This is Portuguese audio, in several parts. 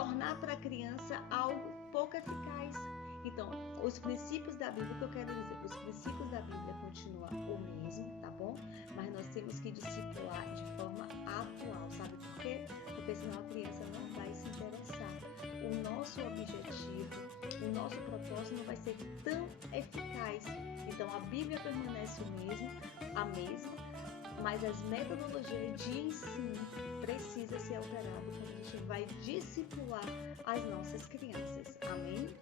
tornar para a criança algo pouco eficaz. Então, os princípios da Bíblia, o que eu quero dizer, os princípios da Bíblia continuam o mesmo, tá bom? Mas nós temos que discipular de forma atual, sabe por quê? Porque senão a criança não vai se interessar. O nosso objetivo, o nosso propósito não vai ser tão eficaz. Então, a Bíblia permanece a mesma, mas as metodologias de ensino precisam ser alteradas quando a gente vai discipular as nossas crianças. Amém?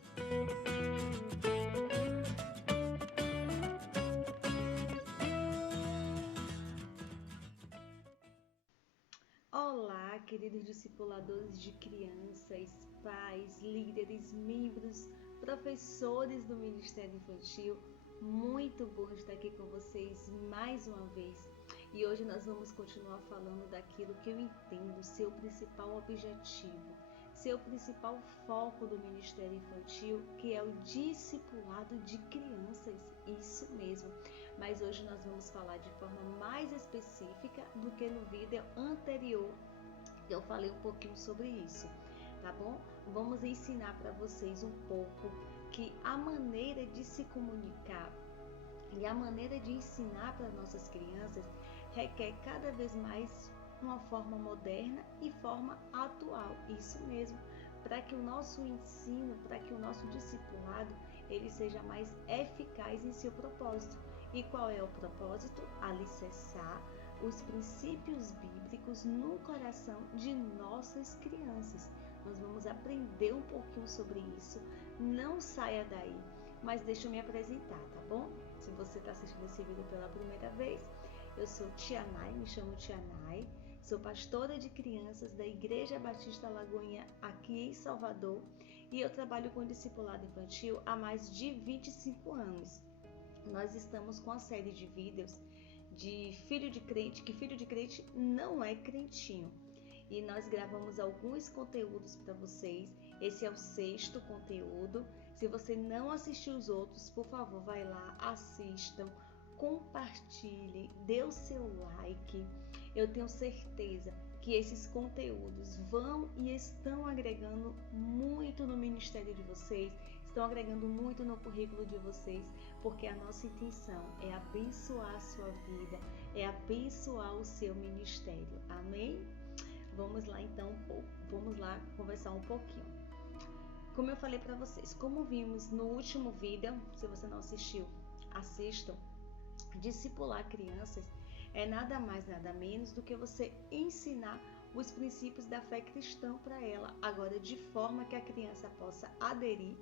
Olá, queridos discipuladores de crianças, pais, líderes, membros, professores do Ministério Infantil. Muito bom estar aqui com vocês mais uma vez. E hoje nós vamos continuar falando daquilo que eu entendo ser o principal objetivo, ser o principal foco do Ministério Infantil, que é o discipulado de crianças, isso mesmo. Mas hoje nós vamos falar de forma mais específica do que no vídeo anterior, que eu falei um pouquinho sobre isso, tá bom? Vamos ensinar para vocês um pouco que a maneira de se comunicar e a maneira de ensinar para nossas crianças requer cada vez mais uma forma moderna e forma atual, isso mesmo, para que o nosso ensino, para que o nosso discipulado, ele seja mais eficaz em seu propósito. E qual é o propósito? Alicerçar os princípios bíblicos no coração de nossas crianças. Nós vamos aprender um pouquinho sobre isso, não saia daí, mas deixa eu me apresentar, tá bom? Se você está assistindo esse vídeo pela primeira vez, eu sou Tia Nai, me chamo Tia Nai, sou pastora de crianças da Igreja Batista Lagoinha aqui em Salvador e eu trabalho com discipulado infantil há mais de 25 anos. Nós estamos com a série de vídeos de filho de crente, que filho de crente não é crentinho. E nós gravamos alguns conteúdos para vocês. Esse é o 6º conteúdo. Se você não assistiu os outros, por favor, vai lá, assistam, compartilhe, dê o seu like. Eu tenho certeza que esses conteúdos vão e estão agregando muito no ministério de vocês, estão agregando muito no currículo de vocês, porque a nossa intenção é abençoar a sua vida, é abençoar o seu ministério. Amém? Vamos lá então, vamos lá conversar um pouquinho. Como eu falei para vocês, como vimos no último vídeo, se você não assistiu, assistam. Discipular crianças é nada mais, nada menos do que você ensinar os princípios da fé cristã para ela, agora de forma que a criança possa aderir,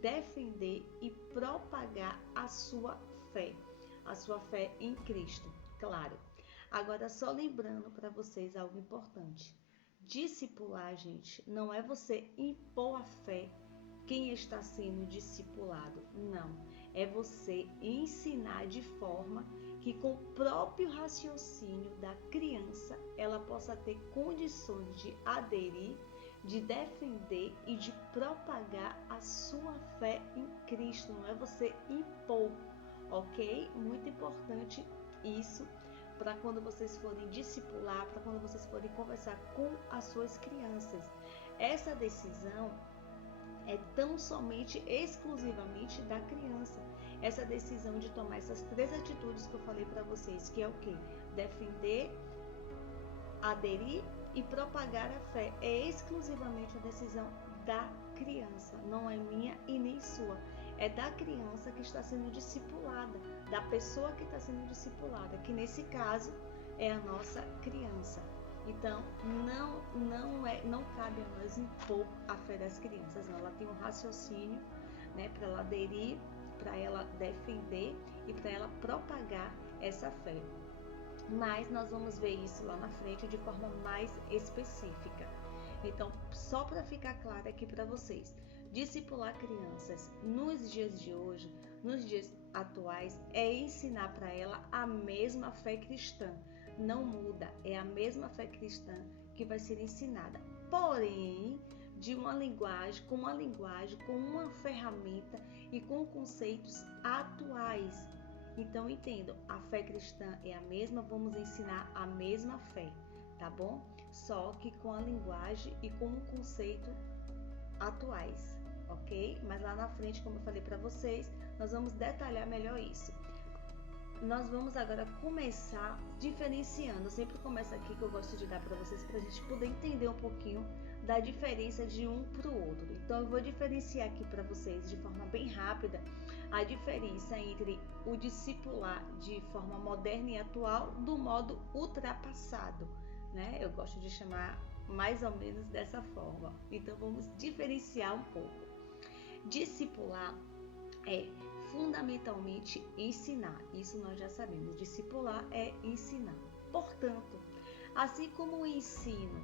defender e propagar a sua fé em Cristo, claro. Agora, só lembrando para vocês algo importante. Discipular, gente, não é você impor a fé quem está sendo discipulado. Não. É você ensinar de forma que com o próprio raciocínio da criança, ela possa ter condições de aderir, de defender e de propagar a sua fé em Cristo. Não é você impor, ok? Muito importante isso, para quando vocês forem discipular, para quando vocês forem conversar com as suas crianças. Essa decisão é tão somente, exclusivamente da criança. Essa decisão de tomar essas 3 atitudes que eu falei para vocês, que é o quê? Defender, aderir e propagar a fé. É exclusivamente a decisão da criança, não é minha e nem sua. É da criança que está sendo discipulada, da pessoa que está sendo discipulada, que nesse caso é a nossa criança. Então, não cabe a nós impor a fé das crianças, não. Ela tem um raciocínio, né, para ela aderir, para ela defender e para ela propagar essa fé. Mas nós vamos ver isso lá na frente de forma mais específica. Então, só para ficar claro aqui para vocês, discipular crianças nos dias de hoje, nos dias atuais, é ensinar para ela a mesma fé cristã. Não muda, é a mesma fé cristã que vai ser ensinada, porém de uma linguagem, com uma ferramenta e com conceitos atuais. Então entendam, a fé cristã é a mesma, vamos ensinar a mesma fé, tá bom? só que com a linguagem e com o conceito atuais, ok? Mas lá na frente, como eu falei para vocês, nós vamos detalhar melhor isso. Nós vamos agora começar diferenciando. Eu sempre começo aqui que eu gosto de dar para vocês para a gente poder entender um pouquinho da diferença de um para o outro. Então eu vou diferenciar aqui para vocês de forma bem rápida a diferença entre o discipular de forma moderna e atual do modo ultrapassado, né? Eu gosto de chamar mais ou menos dessa forma. Então vamos diferenciar um pouco. Discipular é fundamentalmente ensinar. Isso nós já sabemos. Discipular é ensinar. Portanto, assim como o ensino,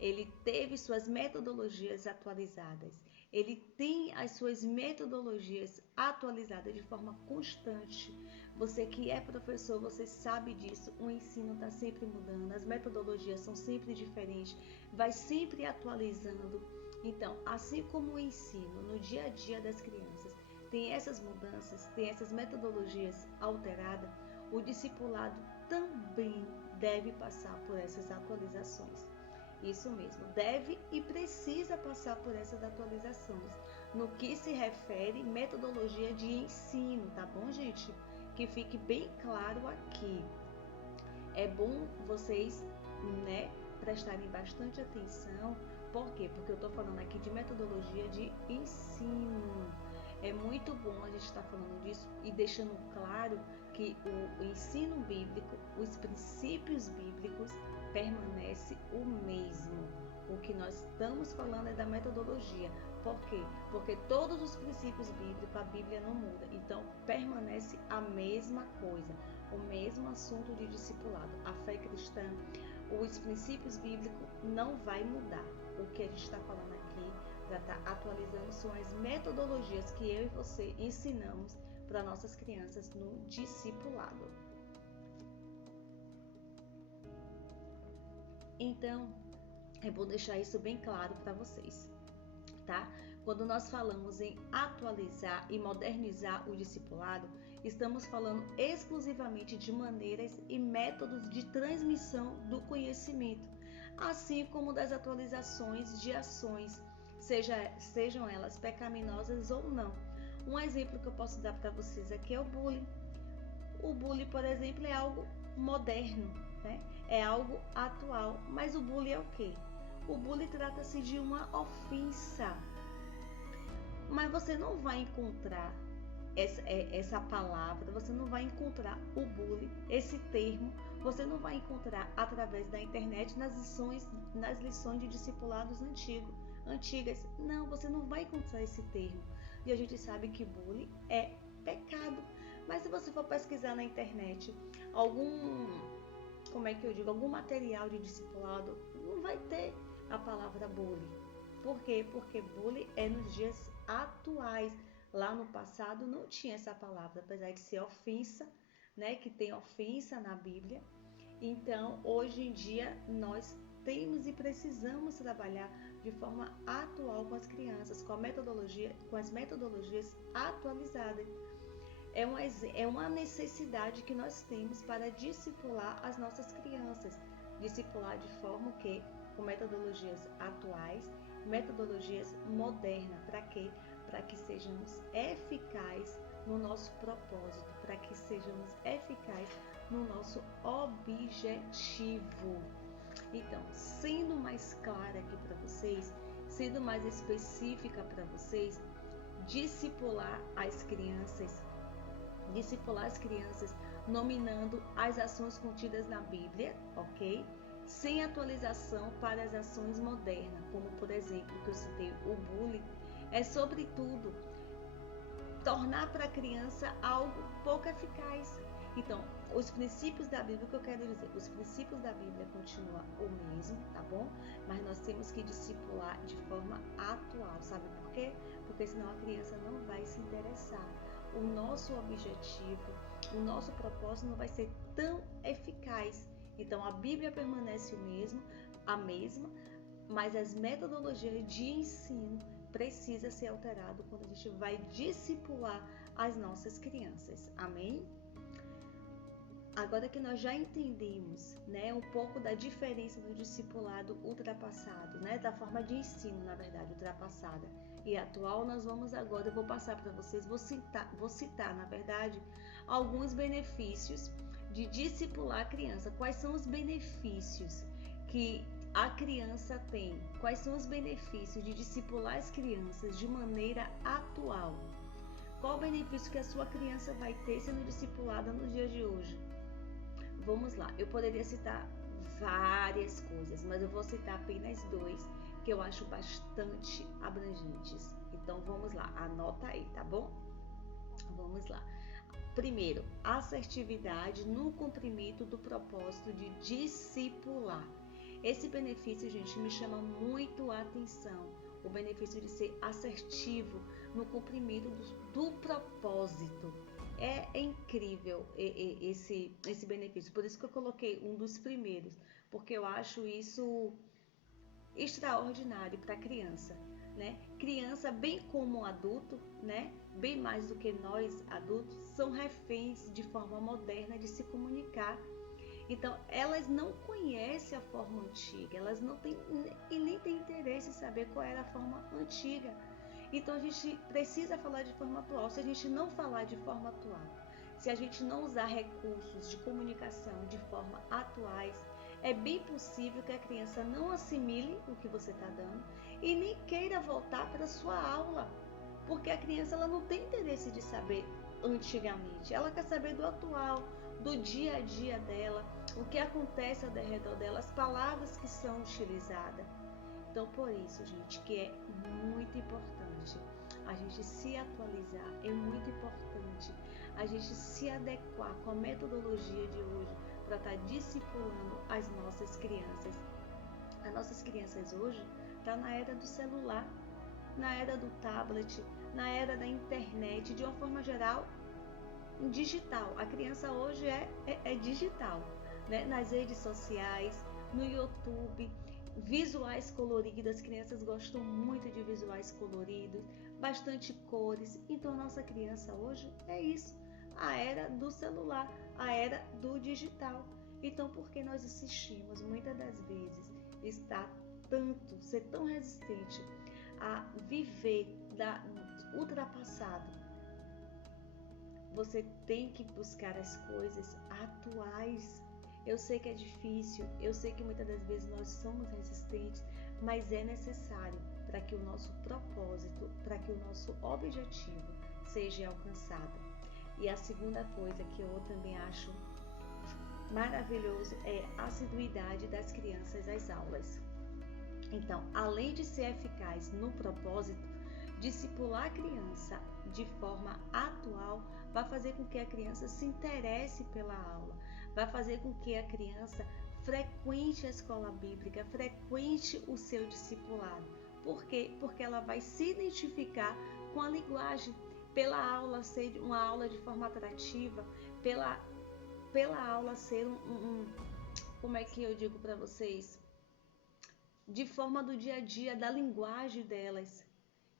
ele teve suas metodologias atualizadas, ele tem as suas metodologias atualizadas de forma constante. Você que é professor, você sabe disso. O ensino está sempre mudando, as metodologias são sempre diferentes, vai sempre atualizando. Então, assim como o ensino no dia a dia das crianças tem essas mudanças, tem essas metodologias alteradas, o discipulado também deve passar por essas atualizações. Isso mesmo, deve e precisa passar por essas atualizações no que se refere metodologia de ensino, tá bom, gente? Que fique bem claro aqui. É bom vocês, né, prestarem bastante atenção. Por quê? Porque eu tô falando aqui de metodologia de ensino. É muito bom a gente estar falando disso e deixando claro que o ensino bíblico, os princípios bíblicos permanece o mesmo. O que nós estamos falando é da metodologia. Por quê? Porque todos os princípios bíblicos, a Bíblia não muda. Então, permanece a mesma coisa, o mesmo assunto de discipulado. A fé cristã, os princípios bíblicos não vai mudar. O que a gente está falando aqui para estar atualizando são as metodologias que eu e você ensinamos para nossas crianças no discipulado. Então, é bom deixar isso bem claro para vocês, tá? Quando nós falamos em atualizar e modernizar o discipulado, estamos falando exclusivamente de maneiras e métodos de transmissão do conhecimento, assim como das atualizações de ações, sejam elas pecaminosas ou não. Um exemplo que eu posso dar para vocês aqui é o bullying. O bullying, por exemplo, é algo moderno, né? É algo atual, mas o bullying é o quê? O bullying trata-se de uma ofensa, mas você não vai encontrar essa palavra, você não vai encontrar o bullying, esse termo, você não vai encontrar através da internet nas lições de discipulados antigas. Não, você não vai encontrar esse termo. E a gente sabe que bullying é pecado. Mas se você for pesquisar na internet algum material de discipulado, não vai ter a palavra bullying. Por quê? Porque bullying é nos dias atuais. Lá no passado não tinha essa palavra, apesar de ser ofensa, né? Que tem ofensa na Bíblia. Então, hoje em dia, nós temos e precisamos trabalhar de forma atual com as crianças, com as metodologias atualizadas. É uma necessidade que nós temos para discipular as nossas crianças. Discipular de forma que com metodologias atuais, metodologias modernas. Para quê? Para que sejamos eficazes no nosso propósito, para que sejamos eficazes no nosso objetivo. Então, sendo mais clara aqui para vocês, sendo mais específica para vocês, discipular as crianças nominando as ações contidas na Bíblia, ok? Sem atualização para as ações modernas, como por exemplo, que eu citei, o bullying, é sobretudo tornar para a criança algo pouco eficaz. Então, os princípios da Bíblia, o que eu quero dizer, os princípios da Bíblia continuam o mesmo, tá bom? Mas nós temos que discipular de forma atual, sabe por quê? Porque senão a criança não vai se interessar. O nosso objetivo, o nosso propósito não vai ser tão eficaz. Então, a Bíblia permanece a mesma, mas as metodologias de ensino precisa ser alterado quando a gente vai discipular as nossas crianças. Amém? agora que nós já entendemos, né, um pouco da diferença do discipulado ultrapassado, né, da forma de ensino, na verdade, ultrapassada e atual, eu vou passar para vocês, vou citar, na verdade, alguns benefícios de discipular a criança. Quais são os benefícios que a criança tem? Quais são os benefícios de discipular as crianças de maneira atual? Qual o benefício que a sua criança vai ter sendo discipulada nos dias de hoje? Vamos lá, eu poderia citar várias coisas, mas eu vou citar apenas dois que eu acho bastante abrangentes. Então vamos lá, anota aí, tá bom? Vamos lá. Primeiro, assertividade no cumprimento do propósito de discipular. Esse benefício, gente, me chama muito a atenção. O benefício de ser assertivo no cumprimento do propósito. É incrível esse benefício. Por isso que eu coloquei um dos primeiros, porque eu acho isso extraordinário para a criança, né? Criança, bem como adulto, né? Bem mais do que nós adultos, são reféns de forma moderna de se comunicar. Então, elas não conhecem a forma antiga, elas não têm e nem têm interesse em saber qual era a forma antiga. Então, a gente precisa falar de forma atual. Se a gente não falar de forma atual, se a gente não usar recursos de comunicação de forma atuais, é bem possível que a criança não assimile o que você está dando e nem queira voltar para a sua aula, porque a criança ela não tem interesse de saber antigamente, ela quer saber do atual, do dia a dia dela, o que acontece ao redor dela, as palavras que são utilizadas. Então, por isso, gente, que é muito importante a gente se atualizar, é muito importante a gente se adequar com a metodologia de hoje para estar discipulando as nossas crianças. As nossas crianças hoje estão na era do celular, na era do tablet, na era da internet, de uma forma geral, digital. A criança hoje é digital, né? Nas redes sociais, no YouTube, visuais coloridos. As crianças gostam muito de visuais coloridos, bastante cores. Então, a nossa criança hoje é isso, a era do celular, a era do digital. Então, por que nós insistimos muitas das vezes ser tão resistente a viver ultrapassado? Você tem que buscar as coisas atuais. Eu sei que é difícil, eu sei que muitas das vezes nós somos resistentes, mas é necessário para que o nosso propósito, para que o nosso objetivo seja alcançado. E a segunda coisa que eu também acho maravilhoso é a assiduidade das crianças às aulas. Então, além de ser eficaz no propósito, discipular a criança de forma atual vai fazer com que a criança se interesse pela aula, vai fazer com que a criança frequente a escola bíblica, frequente o seu discipulado. Por quê? Porque ela vai se identificar com a linguagem, pela aula ser uma aula de forma atrativa, pela aula ser como é que eu digo para vocês? De forma do dia a dia, da linguagem delas.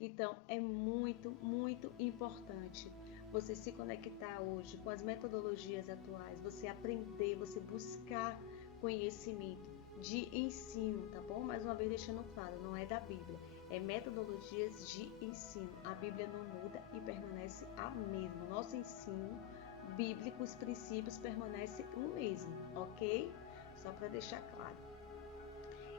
Então, é muito, muito importante você se conectar hoje com as metodologias atuais, você aprender, você buscar conhecimento de ensino, tá bom? Mais uma vez deixando claro, não é da Bíblia, é metodologias de ensino. A Bíblia não muda e permanece a mesma. Nosso ensino bíblico, os princípios permanecem o mesmo, ok? Só para deixar claro.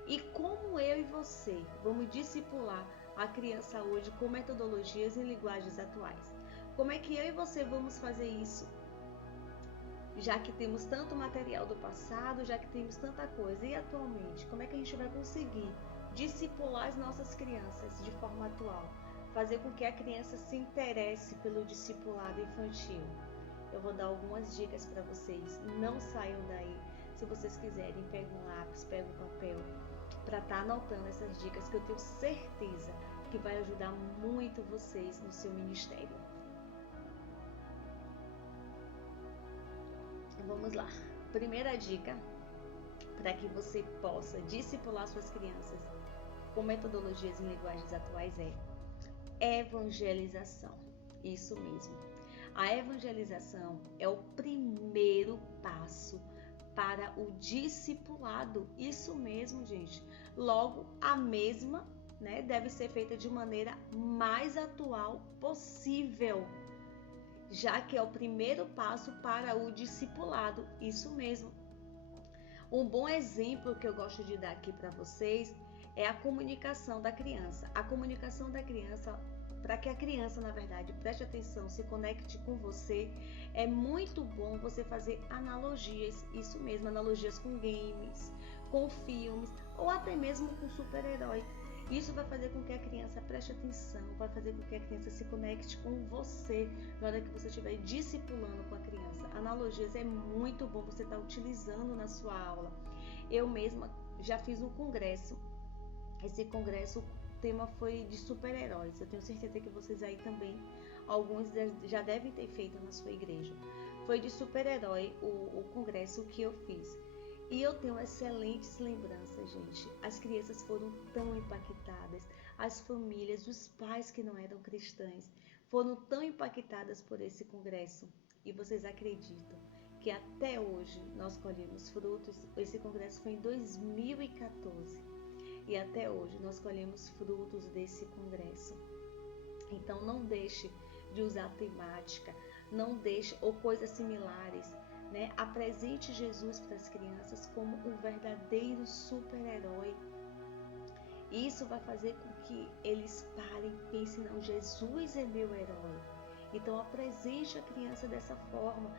E como eu e você vamos discipular a criança hoje com metodologias e linguagens atuais? Como é que eu e você vamos fazer isso? Já que temos tanto material do passado, já que temos tanta coisa, e atualmente, como é que a gente vai conseguir discipular as nossas crianças de forma atual? Fazer com que a criança se interesse pelo discipulado infantil? Eu vou dar algumas dicas para vocês, não saiam daí. Se vocês quiserem, pega um lápis, pega um papel, para estar anotando essas dicas que eu tenho certeza que vai ajudar muito vocês no seu ministério. Vamos lá. Primeira dica para que você possa discipular suas crianças com metodologias e linguagens atuais é evangelização. Isso mesmo. A evangelização é o primeiro passo para o discipulado. Isso mesmo, gente. Logo, a mesma, né, deve ser feita de maneira mais atual possível, já que é o primeiro passo para o discipulado. Isso mesmo. Um bom exemplo que eu gosto de dar aqui para vocês é a comunicação da criança. A comunicação da criança, para que a criança, na verdade, preste atenção, se conecte com você, é muito bom você fazer analogias, isso mesmo, analogias com games, com filmes ou até mesmo com super-herói. Isso vai fazer com que a criança preste atenção, vai fazer com que a criança se conecte com você na hora que você estiver discipulando com a criança. Analogias é muito bom você estar utilizando na sua aula. Eu mesma já fiz um congresso. Esse congresso, o tema foi de super-heróis. Eu tenho certeza que vocês aí também, alguns já devem ter feito na sua igreja. Foi de super-herói o congresso que eu fiz. E eu tenho excelentes lembranças, gente. As crianças foram tão impactadas, as famílias, os pais que não eram cristãos, foram tão impactadas por esse congresso. E vocês acreditam que até hoje nós colhemos frutos? Esse congresso foi em 2014 e até hoje nós colhemos frutos desse congresso. Então não deixe de usar temática, não deixe, ou coisas similares, né? Apresente Jesus para as crianças como um verdadeiro super-herói. Isso vai fazer com que eles parem e pensem, não, Jesus é meu herói. Então apresente a criança dessa forma,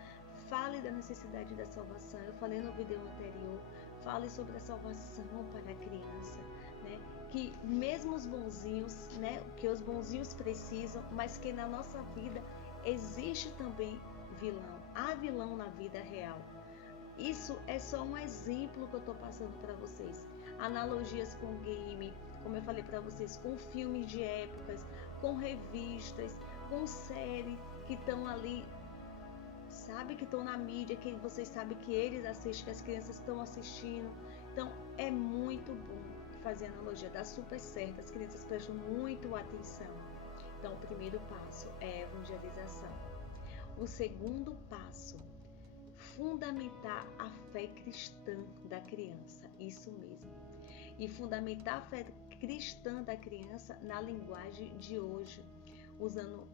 fale da necessidade da salvação. Eu falei no vídeo anterior, fale sobre a salvação para a criança, né? Que mesmo os bonzinhos, né? Que os bonzinhos precisam, mas que na nossa vida existe também vilão. Há vilão na vida real. Isso é só um exemplo que eu estou passando para vocês. Analogias com game, como eu falei para vocês, com filmes de épocas, com revistas, com séries que estão ali, sabe, que estão na mídia, que vocês sabem que eles assistem, que as crianças estão assistindo. Então é muito bom fazer analogia, dá super certo, as crianças prestam muito atenção. Então o primeiro passo é a evangelização. O segundo passo, fundamentar a fé cristã da criança, isso mesmo. E fundamentar a fé cristã da criança na linguagem de hoje, usando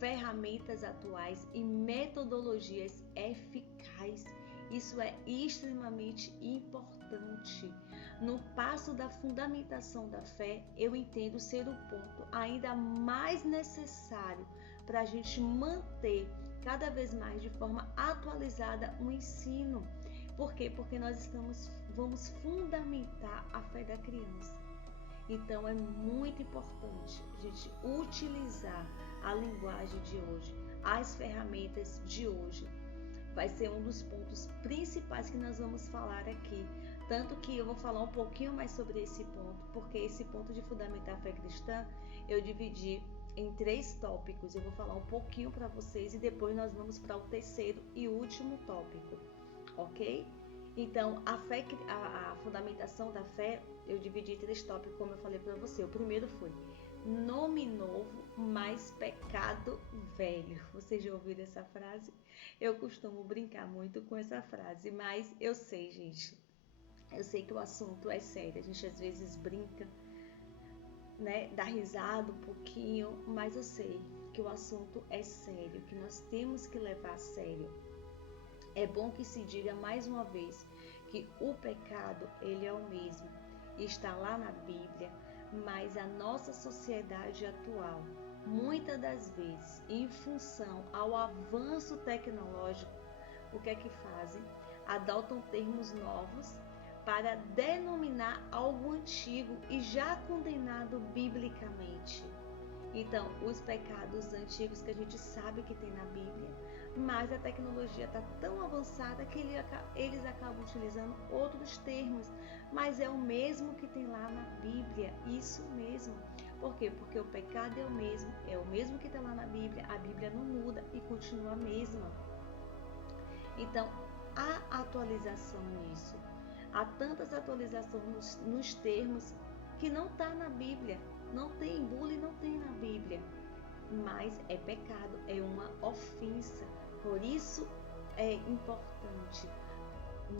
ferramentas atuais e metodologias eficazes. Isso é extremamente importante. No passo da fundamentação da fé, eu entendo ser o ponto ainda mais necessário para a gente manter cada vez mais de forma atualizada o ensino. Por quê? Porque nós vamos fundamentar a fé da criança. Então é muito importante a gente utilizar a linguagem de hoje, as ferramentas de hoje. Vai ser um dos pontos principais que nós vamos falar aqui. Tanto que eu vou falar um pouquinho mais sobre esse ponto, porque esse ponto de fundamentar a fé cristã eu dividi em 3 tópicos. Eu vou falar um pouquinho para vocês e depois nós vamos para o terceiro e último tópico, ok? Então, a fundamentação da fé, eu dividi em 3 tópicos, como eu falei para você. O primeiro foi nome novo, mais pecado velho. Vocês já ouviram essa frase? Eu costumo brincar muito com essa frase, mas eu sei, gente, eu sei que o assunto é sério. A gente às vezes brinca, né, dá risada um pouquinho, mas eu sei que o assunto é sério, que nós temos que levar a sério. É bom que se diga mais uma vez que o pecado, ele é o mesmo, está lá na Bíblia, mas a nossa sociedade atual, muitas das vezes, em função ao avanço tecnológico, o que é que fazem? Adotam termos novos para denominar algo antigo e já condenado biblicamente. Então, os pecados antigos que a gente sabe que tem na Bíblia, mas a tecnologia está tão avançada que eles acabam utilizando outros termos, mas é o mesmo que tem lá na Bíblia, isso mesmo. Por quê? Porque o pecado é o mesmo que está lá na Bíblia, a Bíblia não muda e continua a mesma. Então, há atualização nisso. Há tantas atualizações nos termos que não está na Bíblia. Não tem, bullying não tem na Bíblia. mas é pecado, é uma ofensa. Por isso é importante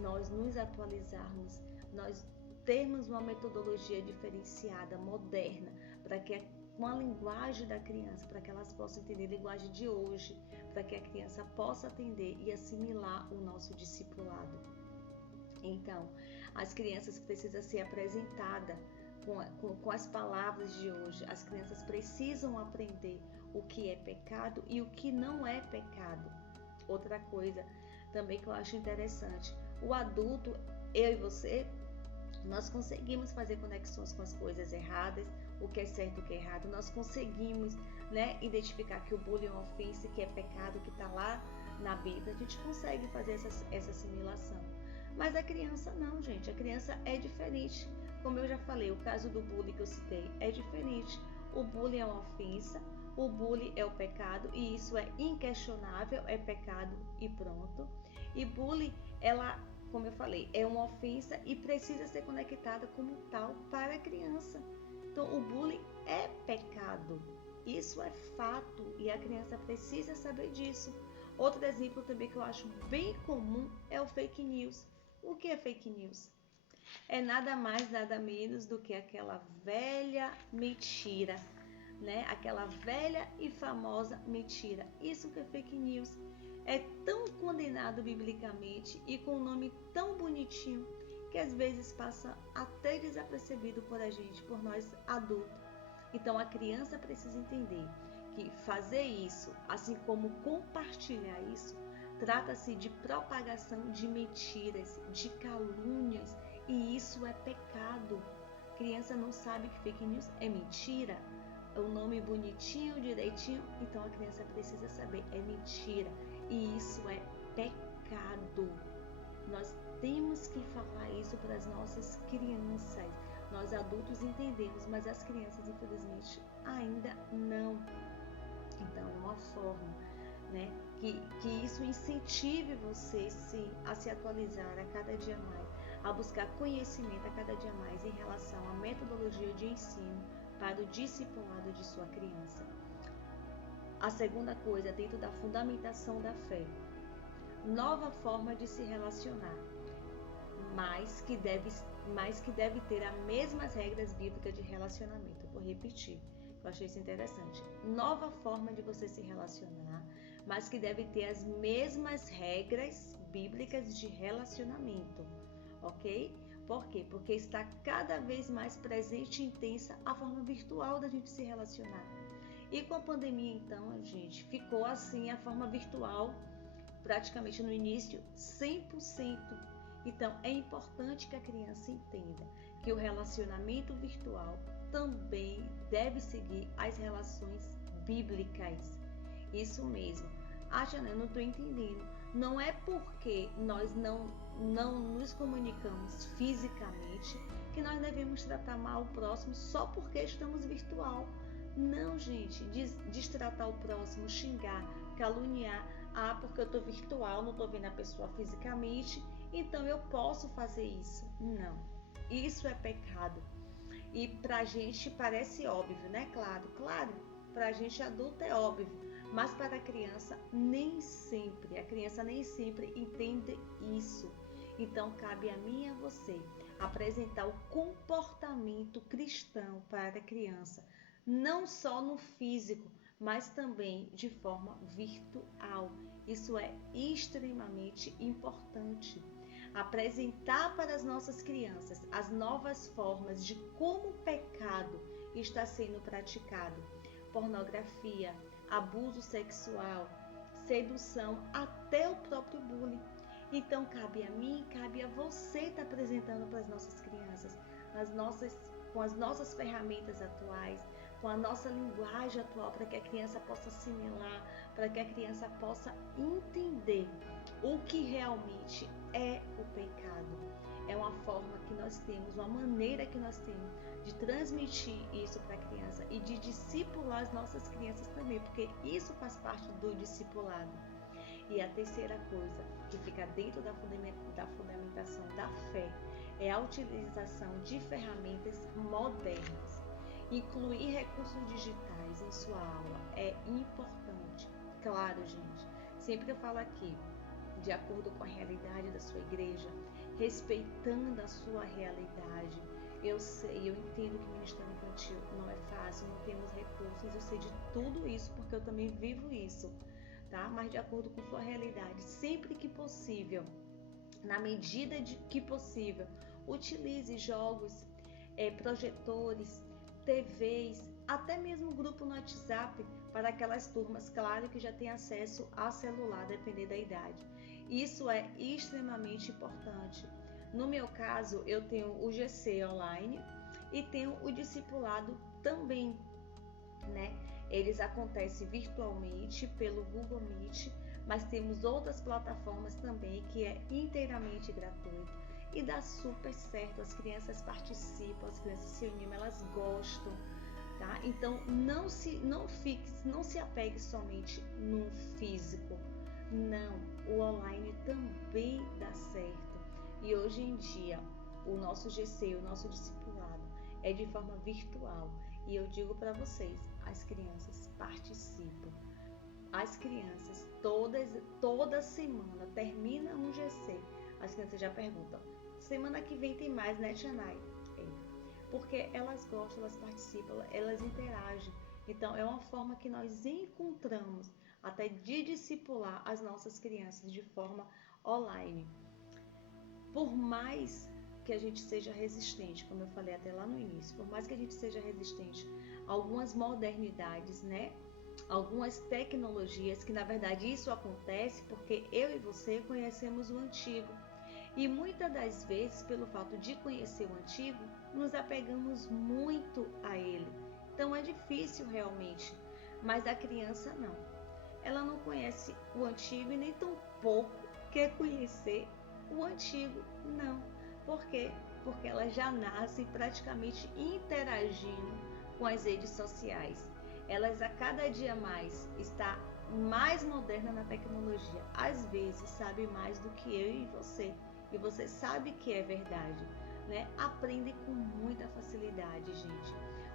nós nos atualizarmos, nós termos uma metodologia diferenciada, moderna, para que com a linguagem da criança, para que elas possam entender a linguagem de hoje, para que a criança possa atender e assimilar o nosso discipulado. Então, as crianças precisam ser apresentadas com as palavras de hoje. As crianças precisam aprender o que é pecado e o que não é pecado. Outra coisa também que eu acho interessante, o adulto, eu e você, nós conseguimos fazer conexões com as coisas erradas, o que é certo e o que é errado. Nós conseguimos, identificar que o bullying é uma ofensa, que é pecado, que está lá na Bíblia. A gente consegue fazer essa assimilação. Mas a criança não, gente. A criança é diferente. Como eu já falei, o caso do bullying que eu citei é diferente. O bullying é uma ofensa, o bullying é o pecado, e isso é inquestionável, é pecado e pronto. E bullying, ela, como eu falei, é uma ofensa e precisa ser conectada como tal para a criança. Então, o bullying é pecado. Isso é fato e a criança precisa saber disso. Outro exemplo também que eu acho bem comum é o fake news. O que é fake news? É nada mais, nada menos do que aquela velha mentira, Aquela velha e famosa mentira. Isso que é fake news. É tão condenado biblicamente e com um nome tão bonitinho que às vezes passa até desapercebido por nós adultos. Então a criança precisa entender que fazer isso, assim como compartilhar isso, trata-se de propagação de mentiras, de calúnias, e isso é pecado. A criança não sabe que fake news é mentira, é um nome bonitinho, direitinho, então a criança precisa saber, é mentira, e isso é pecado. Nós temos que falar isso para as nossas crianças. Nós adultos entendemos, mas as crianças, infelizmente, ainda não. Então, é uma forma, que isso incentive você a se atualizar a cada dia mais, a buscar conhecimento a cada dia mais em relação à metodologia de ensino para o discipulado de sua criança. A segunda coisa, dentro da fundamentação da fé, nova forma de se relacionar, mas que deve ter as mesmas regras bíblicas de relacionamento. Vou repetir, eu achei isso interessante. Nova forma de você se relacionar, mas que deve ter as mesmas regras bíblicas de relacionamento, ok? Por quê? Porque está cada vez mais presente e intensa a forma virtual da gente se relacionar. E com a pandemia, então, gente, ficou assim a forma virtual, praticamente no início, 100%. Então, é importante que a criança entenda que o relacionamento virtual também deve seguir as relações bíblicas. Isso mesmo. Jana, eu não estou entendendo. Não é porque nós não nos comunicamos fisicamente que nós devemos tratar mal o próximo só porque estamos virtual. Não, gente. Destratar o próximo, xingar, caluniar. Porque eu estou virtual, não estou vendo a pessoa fisicamente, então eu posso fazer isso. Não. Isso é pecado. E pra gente parece óbvio, Claro, pra gente adulto é óbvio, mas para a criança nem sempre. A criança nem sempre entende isso. Então cabe a mim e a você apresentar o comportamento cristão para a criança, não só no físico, mas também de forma virtual. Isso é extremamente importante. Apresentar para as nossas crianças as novas formas de como o pecado está sendo praticado. Pornografia, abuso sexual, sedução, até o próprio bullying. Então cabe a mim, cabe a você estar apresentando para as nossas crianças, com as nossas ferramentas atuais, com a nossa linguagem atual, para que a criança possa assimilar, para que a criança possa entender o que realmente é o pecado. É uma forma que nós temos, uma maneira que nós temos de transmitir isso para a criança e de discipular as nossas crianças também, porque isso faz parte do discipulado. E a terceira coisa que fica dentro da fundamentação da fé é a utilização de ferramentas modernas. Incluir recursos digitais em sua aula é importante. Claro, gente, sempre eu falo aqui, de acordo com a realidade da sua igreja, respeitando a sua realidade. Eu sei, eu entendo que o Ministério Infantil não é fácil, não temos recursos, eu sei de tudo isso porque eu também vivo isso, tá? Mas de acordo com sua realidade, sempre que possível, na medida de que possível, utilize jogos, projetores, TVs, até mesmo grupo no WhatsApp para aquelas turmas, claro que já tem acesso a celular, dependendo da idade. Isso é extremamente importante. No meu caso, eu tenho o GC online e tenho o discipulado também, né? Eles acontecem virtualmente pelo Google Meet, mas temos outras plataformas também que é inteiramente gratuito e dá super certo. As crianças participam, as crianças se animam, elas gostam, tá? Então não se apegue somente no físico. Não, o online também dá certo. E hoje em dia, o nosso GC, o nosso discipulado é de forma virtual. E eu digo para vocês, as crianças participam. As crianças, toda semana, termina um GC, as crianças já perguntam, semana que vem tem mais, né, Xanai? Porque elas gostam, elas participam, elas interagem. Então, é uma forma que nós encontramos até de discipular as nossas crianças de forma online. Por mais que a gente seja resistente, como eu falei até lá no início, por mais que a gente seja resistente a algumas modernidades, né? Algumas tecnologias, que na verdade isso acontece porque eu e você conhecemos o antigo. E muitas das vezes, pelo fato de conhecer o antigo, nos apegamos muito a ele. Então é difícil realmente, mas a criança não. Ela não conhece o antigo e nem tão pouco quer conhecer o antigo, não. Por quê? Porque ela já nasce praticamente interagindo com as redes sociais. Elas a cada dia mais está mais moderna na tecnologia. Às vezes sabe mais do que eu e você. E você sabe que é verdade, né? Aprende com muita facilidade, gente.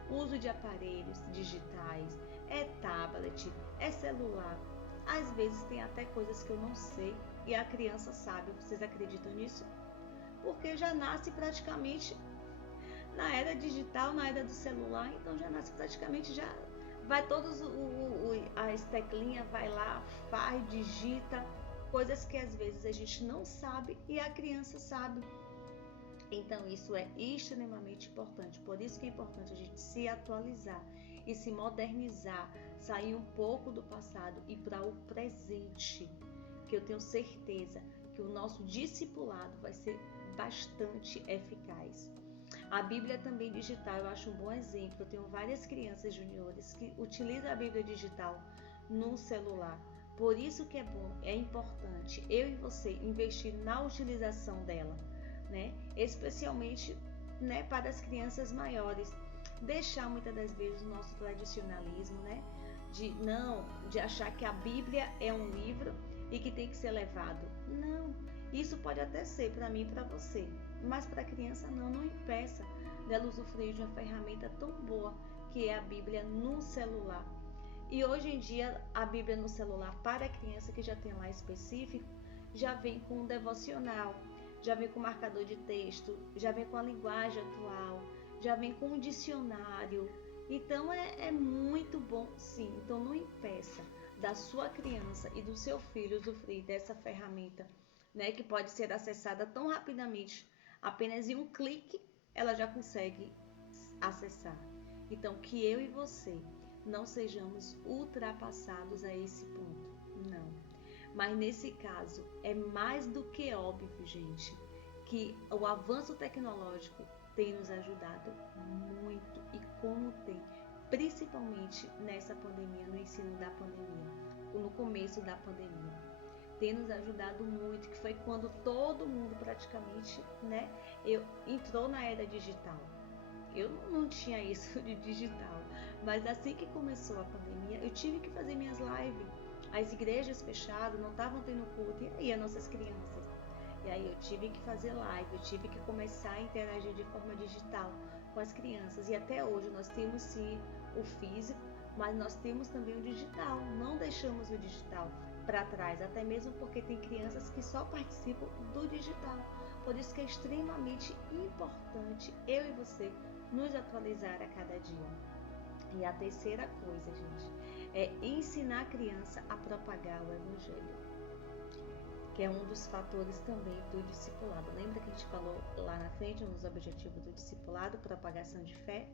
Uso de aparelhos digitais, é tablet, é celular. Às vezes tem até coisas que eu não sei e a criança sabe. Vocês acreditam nisso? Porque já nasce praticamente na era digital, na era do celular, então já nasce praticamente, já vai todos as teclinhas, vai lá, faz, digita, coisas que às vezes a gente não sabe e a criança sabe. Então isso é extremamente importante, por isso que é importante a gente se atualizar e se modernizar, sair um pouco do passado e para o presente, que eu tenho certeza que o nosso discipulado vai ser bastante eficaz. A Bíblia também digital, eu acho um bom exemplo. Eu tenho várias crianças juniores que utilizam a Bíblia digital no celular. Por isso que é bom, é importante eu e você investir na utilização dela, né? Especialmente, né, para as crianças maiores. Deixar muitas das vezes o nosso tradicionalismo, né? De achar que a Bíblia é um livro e que tem que ser levado. Não, isso pode até ser para mim e para você, mas para a criança não impeça dela usufruir de uma ferramenta tão boa que é a Bíblia no celular. E hoje em dia a Bíblia no celular para a criança que já tem lá específico, já vem com um devocional, já vem com marcador de texto, já vem com a linguagem atual, já vem com um dicionário. Então é muito bom, sim. Então não impeça da sua criança e do seu filho usufruir dessa ferramenta, né, que pode ser acessada tão rapidamente, apenas em um clique ela já consegue acessar. Então que eu e você não sejamos ultrapassados a esse ponto, não. Mas nesse caso é mais do que óbvio, gente, que o avanço tecnológico tem nos ajudado muito e como tem, principalmente nessa pandemia, no ensino da pandemia, no começo da pandemia, tem nos ajudado muito, que foi quando todo mundo praticamente, né, entrou na era digital. Eu não tinha isso de digital, mas assim que começou a pandemia, eu tive que fazer minhas lives. As igrejas fechadas, não estavam tendo culto, e aí as nossas crianças? E aí eu tive que fazer live, eu tive que começar a interagir de forma digital com as crianças. E até hoje nós temos sim o físico, mas nós temos também o digital. Não deixamos o digital para trás, até mesmo porque tem crianças que só participam do digital. Por isso que é extremamente importante eu e você nos atualizar a cada dia. E a terceira coisa, gente, é ensinar a criança a propagar o Evangelho, que é um dos fatores também do discipulado. Lembra que a gente falou lá na frente, um dos objetivos do discipulado, propagação de fé?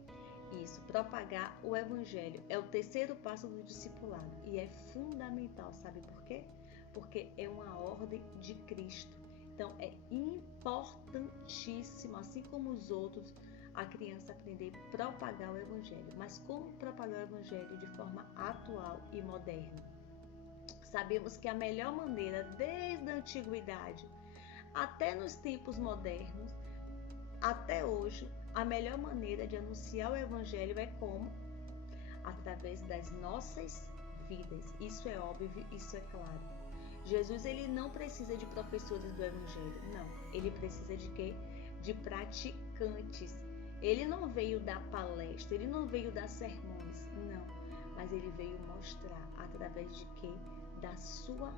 Isso, propagar o Evangelho. É o terceiro passo do discipulado e é fundamental, sabe por quê? Porque é uma ordem de Cristo. Então, é importantíssimo, assim como os outros, a criança aprender a propagar o Evangelho. Mas como propagar o Evangelho de forma atual e moderna? Sabemos que a melhor maneira, desde a antiguidade até nos tempos modernos, até hoje, a melhor maneira de anunciar o Evangelho é como? Através das nossas vidas. Isso é óbvio, isso é claro. Jesus, ele não precisa de professores do Evangelho, não. Ele precisa de quê? De praticantes. Ele não veio dar palestra, ele não veio dar sermões, não. Mas ele veio mostrar através de quê? Da sua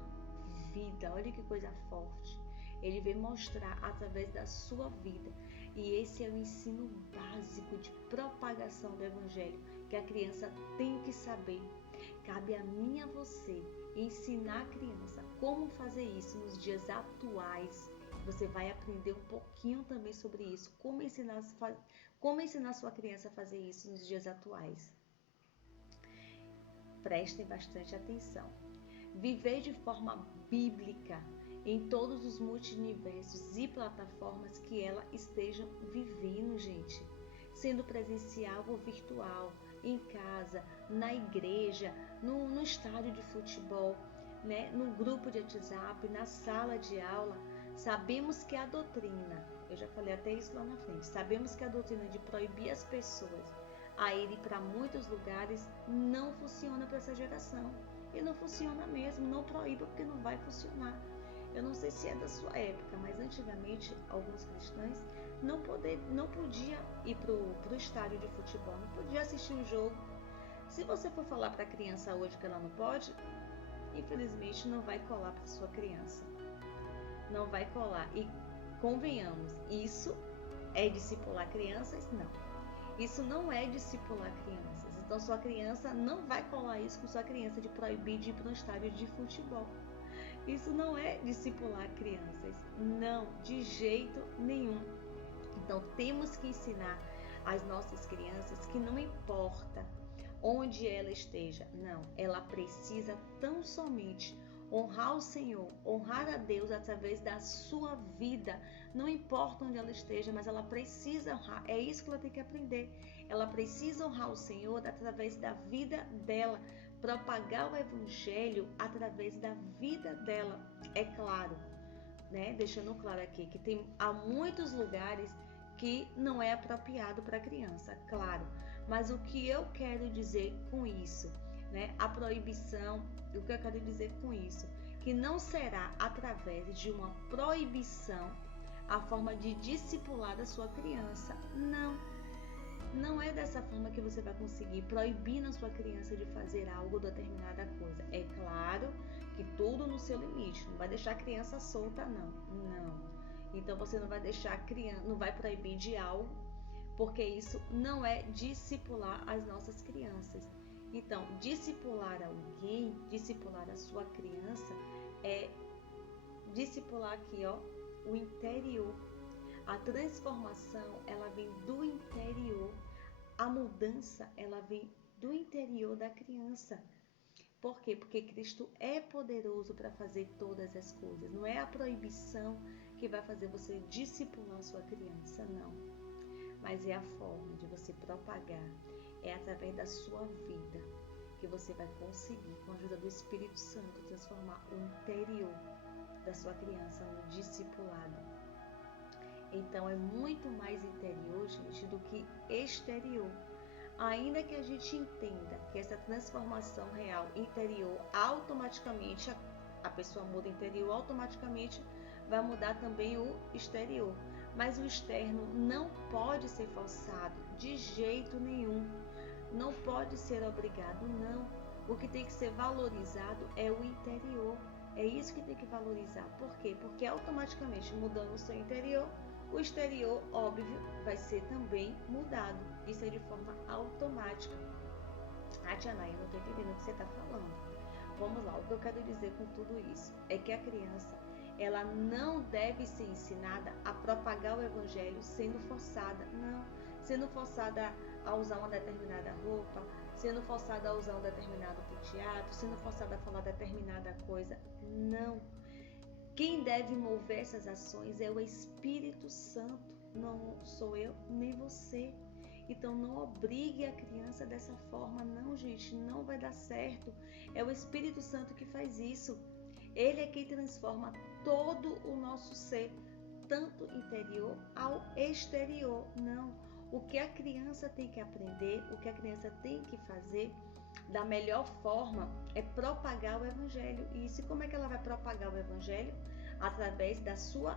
vida. Olha que coisa forte. Ele veio mostrar através da sua vida. E esse é o ensino básico de propagação do Evangelho, que a criança tem que saber. Cabe a mim e a você ensinar a criança como fazer isso nos dias atuais. Você vai aprender um pouquinho também sobre isso, como ensinar sua criança a fazer isso nos dias atuais. Prestem bastante atenção. Viver de forma bíblica em todos os multiversos e plataformas que ela esteja vivendo, gente. Sendo presencial ou virtual, em casa, na igreja, no estádio de futebol, né? No grupo de WhatsApp, na sala de aula. Sabemos que a doutrina, eu já falei até isso lá na frente, sabemos que a doutrina de proibir as pessoas a irem para muitos lugares não funciona para essa geração. E não funciona mesmo, não proíba porque não vai funcionar. Eu não sei se é da sua época, mas antigamente alguns cristãos não podia ir pro estádio de futebol, não podia assistir um jogo. Se você for falar para a criança hoje que ela não pode, infelizmente não vai colar para sua criança. Não vai colar. E convenhamos, isso é discipular crianças? Não. Isso não é discipular crianças. Então sua criança não vai colar isso com sua criança de proibir de ir para um estádio de futebol. Isso não é discipular crianças. Não, de jeito nenhum. Então temos que ensinar às nossas crianças que não importa onde ela esteja, não, ela precisa tão somente honrar o Senhor, honrar a Deus através da sua vida. Não importa onde ela esteja, mas ela precisa honrar. É isso que ela tem que aprender. Ela precisa honrar o Senhor através da vida dela, propagar o Evangelho através da vida dela. É claro, né? Deixando claro aqui que há muitos lugares que não é apropriado para criança, claro. Mas o que eu quero dizer com isso, né? A proibição, o que eu quero dizer com isso, que não será através de uma proibição a forma de discipular a sua criança. Não é dessa forma que você vai conseguir proibir na sua criança de fazer algo, determinada coisa. É claro que tudo no seu limite, não vai deixar a criança solta, não. Então você não vai deixar a criança, não vai proibir de algo, porque isso não é discipular as nossas crianças. Então, discipular alguém, discipular a sua criança, é discipular aqui, ó, o interior. A transformação, ela vem do interior. A mudança, ela vem do interior da criança. Por quê? Porque Cristo é poderoso para fazer todas as coisas. Não é a proibição que vai fazer você discipular a sua criança, não. Mas é a forma de você propagar. É através da sua vida que você vai conseguir, com a ajuda do Espírito Santo, transformar o interior da sua criança no discipulado. Então é muito mais interior, gente, do que exterior. Ainda que a gente entenda que essa transformação real interior, automaticamente a pessoa muda interior, automaticamente vai mudar também o exterior. mas o externo não pode ser forçado de jeito nenhum. Não pode ser obrigado, não. O que tem que ser valorizado é o interior. É isso que tem que valorizar. Por quê? Porque automaticamente mudando o seu interior, o exterior, óbvio, vai ser também mudado. Isso é de forma automática. Tiana, eu não estou entendendo o que você está falando. Vamos lá, o que eu quero dizer com tudo isso é que a criança, ela não deve ser ensinada a propagar o evangelho sendo forçada, não. Sendo forçada a usar uma determinada roupa, sendo forçada a usar um determinado penteado, sendo forçada a falar determinada coisa, não. Quem deve mover essas ações é o Espírito Santo, não sou eu nem você. Então não obrigue a criança dessa forma, não, gente, não vai dar certo. É o Espírito Santo que faz isso. Ele é quem transforma todo o nosso ser, tanto interior ao exterior. Não. O que a criança tem que aprender, o que a criança tem que fazer da melhor forma é propagar o evangelho. E isso, como é que ela vai propagar o evangelho? Através da sua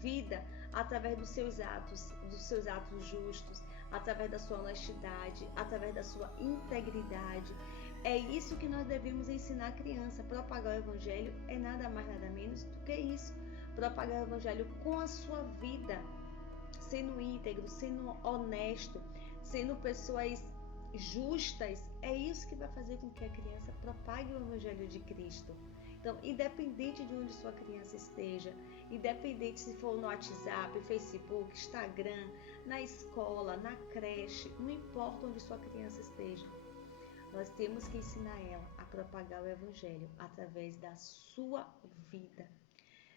vida, através dos seus atos justos, através da sua honestidade, através da sua integridade. É isso que nós devemos ensinar a criança. Propagar o evangelho é nada mais, nada menos do que isso. Propagar o evangelho com a sua vida, sendo íntegro, sendo honesto, sendo pessoas justas. É isso que vai fazer com que a criança propague o evangelho de Cristo. Então, independente de onde sua criança esteja, independente se for no WhatsApp, Facebook, Instagram, na escola, na creche, não importa onde sua criança esteja, nós temos que ensinar ela a propagar o evangelho através da sua vida.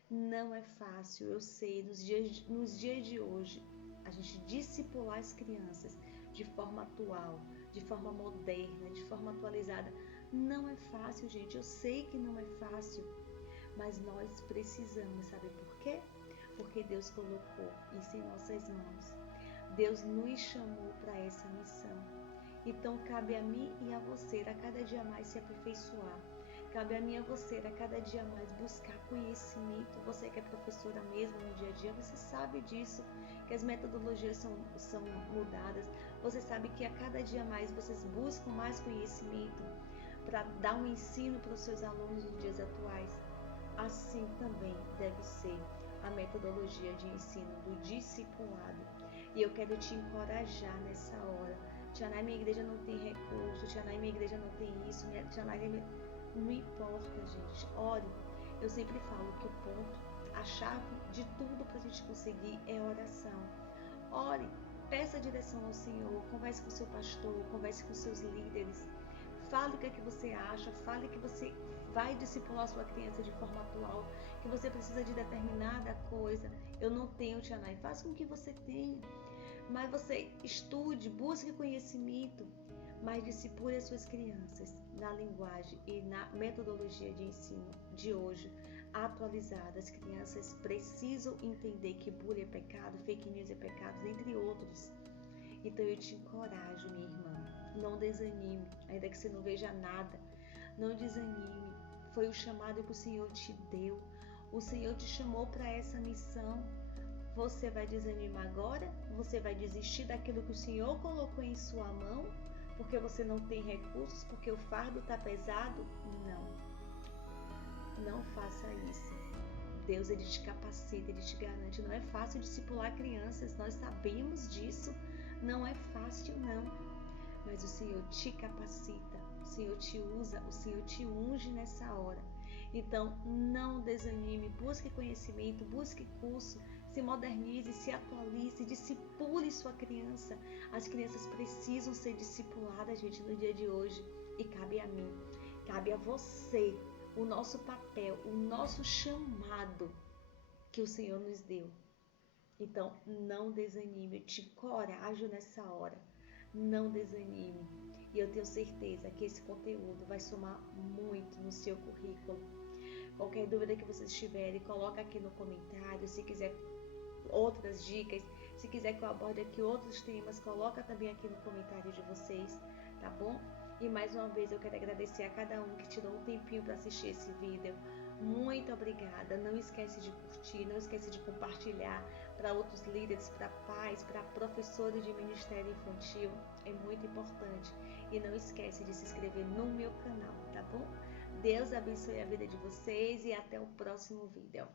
Não é fácil, eu sei, nos dias de hoje, a gente discipular as crianças de forma atual, de forma moderna, de forma atualizada. Não é fácil, gente, eu sei que não é fácil, mas nós precisamos, sabe por quê? Porque Deus colocou isso em nossas mãos. Deus nos chamou para essa missão. Então cabe a mim e a você a cada dia mais se aperfeiçoar. Cabe a mim e a você a cada dia mais buscar conhecimento. Você que é professora mesmo no dia a dia, você sabe disso, que as metodologias são mudadas. Você sabe que a cada dia mais vocês buscam mais conhecimento para dar um ensino para os seus alunos nos dias atuais. Assim também deve ser a metodologia de ensino do discipulado. E eu quero te encorajar nessa hora. Tiana, minha igreja não tem recurso, Tiana, minha igreja não tem isso, Tiana, não importa, gente. Ore. Eu sempre falo que o ponto, a chave de tudo para a gente conseguir é a oração. Ore, peça direção ao Senhor, converse com o seu pastor, converse com os seus líderes. Fale o que é que você acha, fale que você vai discipular sua criança de forma atual, que você precisa de determinada coisa. Eu não tenho, Tiana, faça com que você tenha. Mas você estude, busque conhecimento, mas discipule as suas crianças na linguagem e na metodologia de ensino de hoje, atualizada. As crianças precisam entender que bullying é pecado, fake news é pecado, entre outros. Então eu te encorajo, minha irmã, não desanime, ainda que você não veja nada, não desanime. Foi o chamado que o Senhor te deu, o Senhor te chamou para essa missão. Você vai desanimar agora? Você vai desistir daquilo que o Senhor colocou em sua mão? Porque você não tem recursos? Porque o fardo está pesado? Não faça isso. Deus, Ele te capacita, Ele te garante. Não é fácil discipular crianças, nós sabemos disso. Não é fácil, não. Mas o Senhor te capacita, o Senhor te usa, o Senhor te unge nessa hora. Então, não desanime, busque conhecimento, busque curso, se modernize, se atualize, discipule sua criança. As crianças precisam ser discipuladas, gente, no dia de hoje. E cabe a mim, cabe a você, o nosso papel, o nosso chamado que o Senhor nos deu. Então, não desanime, eu te encorajo nessa hora. Não desanime. E eu tenho certeza que esse conteúdo vai somar muito no seu currículo. Qualquer dúvida que vocês tiverem, coloca aqui no comentário. Se quiser outras dicas, se quiser que eu aborde aqui outros temas, coloca também aqui no comentário de vocês, tá bom? E mais uma vez eu quero agradecer a cada um que tirou um tempinho para assistir esse vídeo. Muito obrigada. Não esquece de curtir, não esquece de compartilhar para outros líderes, para pais, para professores de ministério infantil. É muito importante. E não esquece de se inscrever no meu canal, tá bom? Deus abençoe a vida de vocês e até o próximo vídeo.